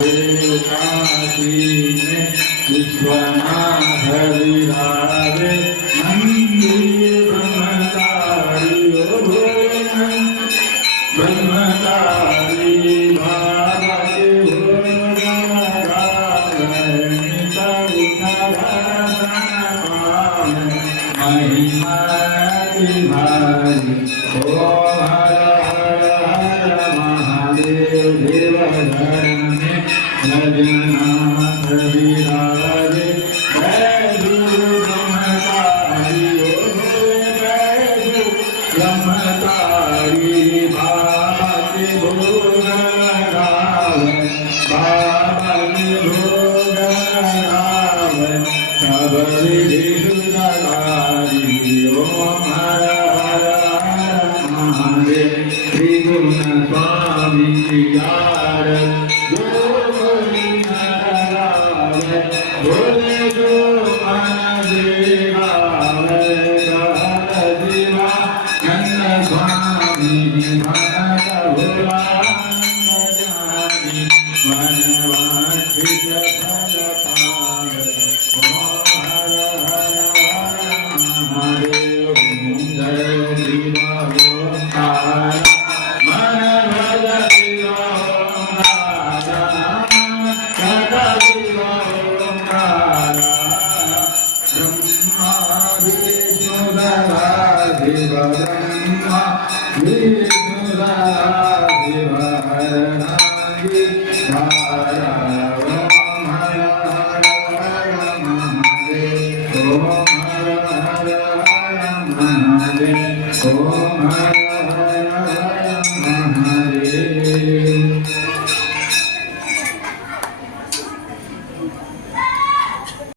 काशी में विश्वनाथ विराजे मंदिर ब्रह्मचारी ब्रह्मचारी बाबा के महिमा ओ हर हर हर महादेव देव जगन्नाथ विराजे जय गुरु ब्रह्मचारी जय गुरु ब्रह्मचारी बाबा के भोग लगावे बाबा के भोग लगावे सब विधि सुधारी ओम हर हर हर महादेव श्री गुरु स्वामी यार बोले जो मन देवावे कहत जीवा नंद स्वामी भगत भोला जानी मन वांछित फल पावे।